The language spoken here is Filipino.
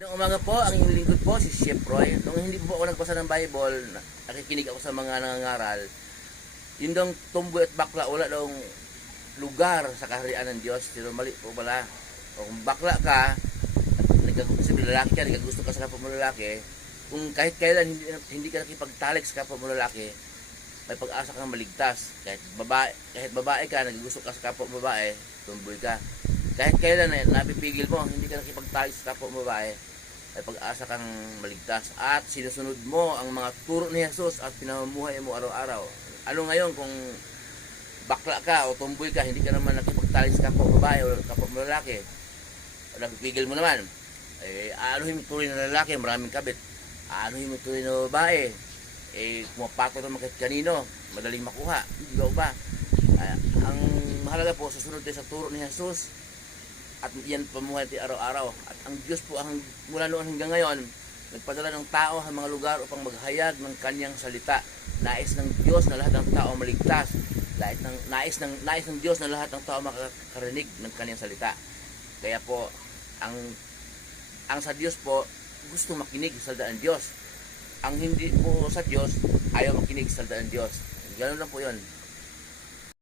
Noong umaga po, ang inyong lingkod po, si Chef Roy. Nung hindi po ako nagbasa ng Bible, nakikinig ako sa mga nangangaral, yun daw tumboy at bakla, wala daw lugar sa kaharian ng Diyos. Pero mali po pala. O kung bakla ka, sabi lalaki ka, gusto ka sa kapwa mo lalaki, kung kahit kailan hindi ka nakipagtalik sa kapwa mo lalaki, may pag-asa kang maligtas. Kahit babae ka, nagugusto ka sa kapwa mo babae, tumboy ka. Kahit kailan napipigil mo, hindi ka nakipagtalik sa kapwa mo babae, ay pag-asa kang maligtas at sinusunod mo ang mga turo ni Jesus at pinamumuhay mo araw-araw. Ano ngayon kung bakla ka o tumboy ka, hindi ka naman nakipagtalik sa kapwa babae o kapwa mo lalaki, napipigil mo naman, anuhin mo tuloy na lalaki, maraming kabit, anuhin mo tuloy na babae, kumapato naman kahit kanino, madaling makuha, hindi ba? Ang mahalaga po, susunod tayo sa turo ni Jesus at yan pamuhay natin araw-araw. At ang Diyos po, mula noon hanggang ngayon, nagpadala ng tao sa mga lugar upang maghayag ng kanyang salita. Nais ng Diyos na lahat ng tao maligtas. Nais ng Diyos na lahat ng tao makakarinig ng kanyang salita. Kaya po, ang sa Diyos po, gusto makinig sa salita ng Diyos. Ang hindi po sa Diyos, ayaw makinig sa salita ng Diyos. Ganoon lang po yun.